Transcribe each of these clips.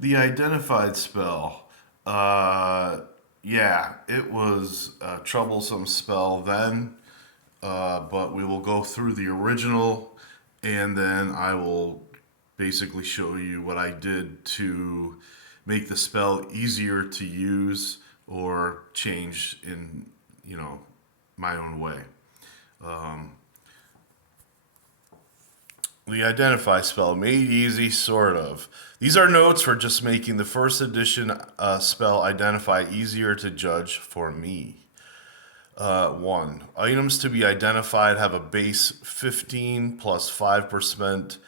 The identified spell. Uh, yeah, it was a troublesome spell then, but we will go through the original and then I will basically show you what I did to make the spell easier to use or change in, you know, my own way. Um, The identify spell, made easy, sort of. These are notes for just making the first edition spell identify easier to judge for me. 1. Items to be identified have a base 15 plus 5%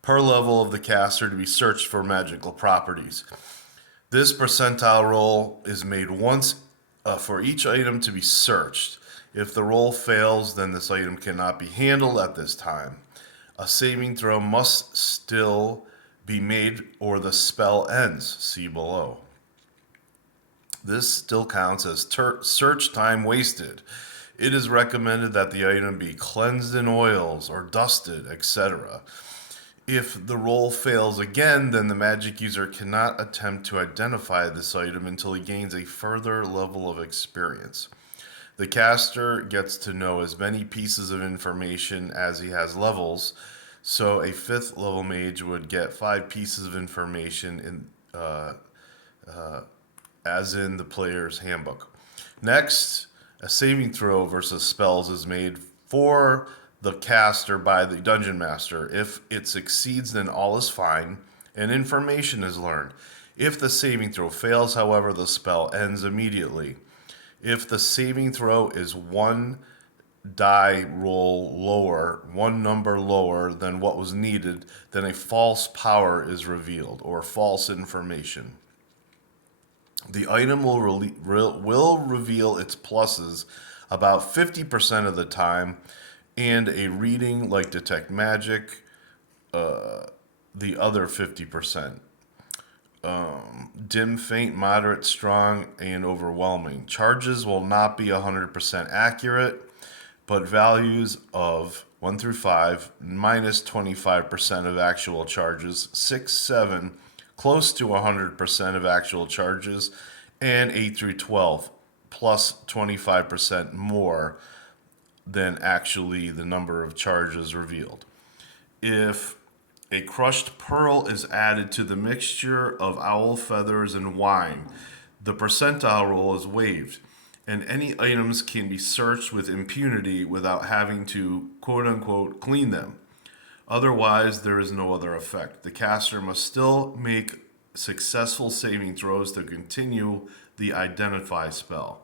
per level of the caster to be searched for magical properties. This percentile roll is made once for each item to be searched. If the roll fails, then this item cannot be handled at this time. A saving throw must still be made or the spell ends. See below. This still counts as search time wasted. It is recommended that the item be cleansed in oils or dusted, etc. If the roll fails again, then the magic user cannot attempt to identify this item until he gains a further level of experience. The caster gets to know as many pieces of information as he has levels, so a 5th level mage would get 5 pieces of information as in the player's handbook. Next, a saving throw versus spells is made for the caster by the dungeon master. If it succeeds, then all is fine and information is learned. If the saving throw fails, however, the spell ends immediately. If the saving throw is one die roll lower, one number lower than what was needed, then a false power is revealed or false information. The item will reveal its pluses about 50% of the time, and a reading like detect magic the other 50%. Dim, faint, moderate, strong, and overwhelming. Charges will not be 100% accurate, but values of 1 through 5 minus 25% of actual charges, 6, 7 close to 100% of actual charges, and 8 through 12 plus 25% more than actually the number of charges revealed. If a crushed pearl is added to the mixture of owl feathers and wine, the percentile roll is waived, and any items can be searched with impunity without having to quote unquote clean them. Otherwise, there is no other effect. The caster must still make successful saving throws to continue the identify spell.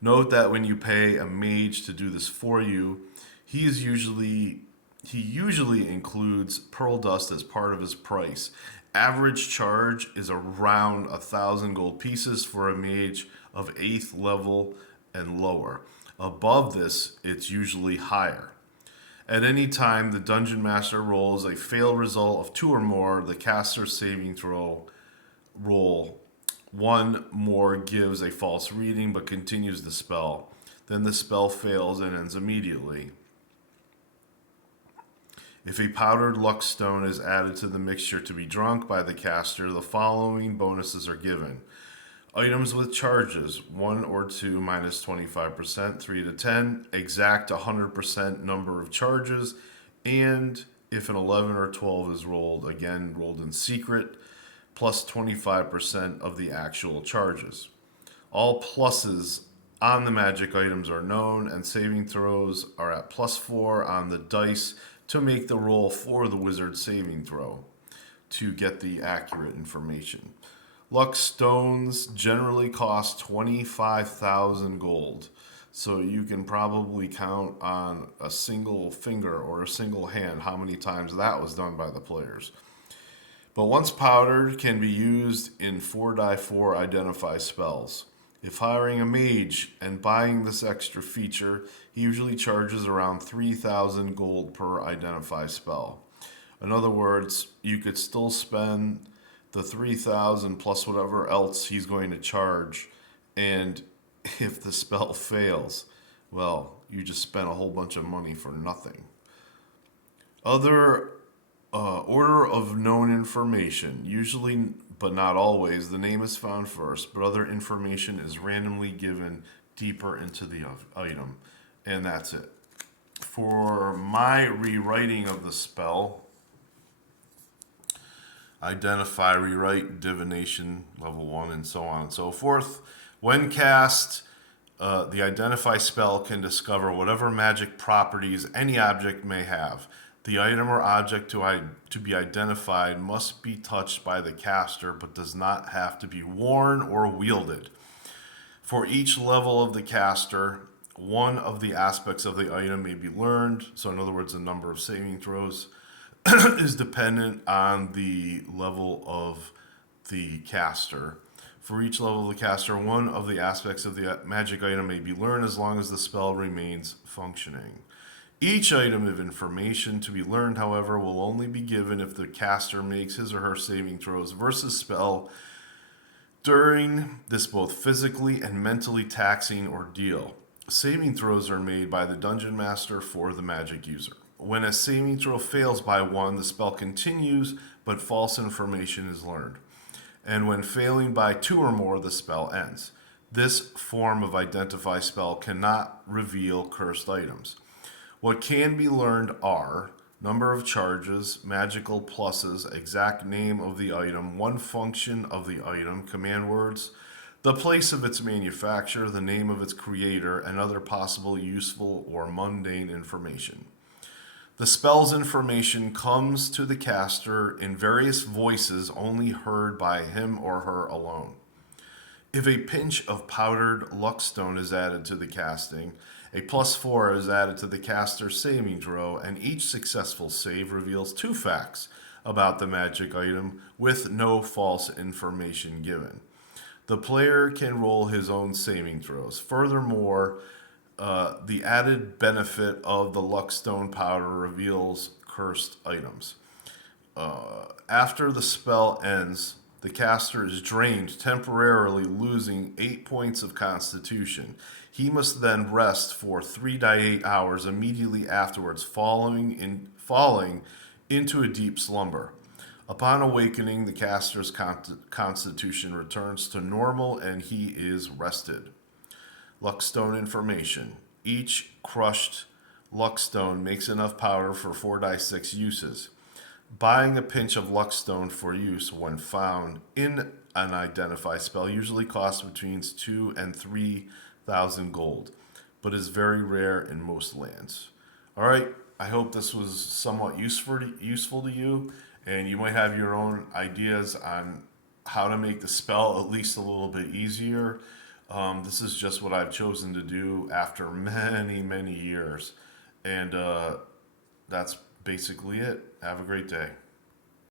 Note that when you pay a mage to do this for you, he is usually he usually includes pearl dust as part of his price. Average charge is around 1,000 gold pieces for a mage of 8th level and lower. Above this, it's usually higher. At any time the dungeon master rolls a fail result of 2 or more, the caster's saving throw roll 1 more gives a false reading but continues the spell. Then the spell fails and ends immediately. If a powdered luck stone is added to the mixture to be drunk by the caster, the following bonuses are given. Items with charges 1 or 2 minus 25%, 3 to 10, exact 100% number of charges, and if an 11 or 12 is rolled, again rolled in secret, plus 25% of the actual charges. All pluses on the magic items are known, and saving throws are at plus 4 on the dice to make the roll for the wizard saving throw to get the accurate information. Luck stones generally cost 25,000 gold, so you can probably count on a single finger or a single hand how many times that was done by the players. But once powdered, can be used in 4x4 identify spells. If hiring a mage and buying this extra feature, he usually charges around 3,000 gold per identify spell. In other words, you could still spend the 3,000 plus whatever else he's going to charge, and if the spell fails, well, you just spent a whole bunch of money for nothing. Other Order of known information. Usually, but not always, the name is found first, but other information is randomly given deeper into the item. And that's it. For my rewriting of the spell, identify, rewrite, divination, level 1, and so on and so forth. When cast, the identify spell can discover whatever magic properties any object may have. The item or object to be identified must be touched by the caster, but does not have to be worn or wielded. For each level of the caster, one of the aspects of the item may be learned. So, in other words, the number of saving throws is dependent on the level of the caster. For each level of the caster, one of the aspects of the magic item may be learned as long as the spell remains functioning. Each item of information to be learned, however, will only be given if the caster makes his or her saving throws versus spell during this both physically and mentally taxing ordeal. Saving throws are made by the dungeon master for the magic user. When a saving throw fails by 1, the spell continues, but false information is learned. And when failing by 2 or more, the spell ends. This form of identify spell cannot reveal cursed items. What can be learned are number of charges, magical pluses, exact name of the item, one function of the item, command words, the place of its manufacture, the name of its creator, and other possible useful or mundane information. The spell's information comes to the caster in various voices only heard by him or her alone. If a pinch of powdered luckstone is added to the casting, a +4 is added to the caster's saving throw, and each successful save reveals 2 facts about the magic item with no false information given. The player can roll his own saving throws. Furthermore, the added benefit of the luckstone powder reveals cursed items. After the spell ends, the caster is drained, temporarily losing 8 points of constitution. He must then rest for 3 to 8 hours immediately afterwards, falling into a deep slumber. Upon awakening, the caster's constitution returns to normal and he is rested. Luckstone information. Each crushed luckstone makes enough powder for 4d6 uses. Buying a pinch of luckstone for use when found in an identify spell usually costs between 2 and 3,000 gold, but is very rare in most lands. All right, I hope this was somewhat useful to you, and you might have your own ideas on how to make the spell at least a little bit easier. This is just what I've chosen to do after many, many years. And that's basically it. Have a great day.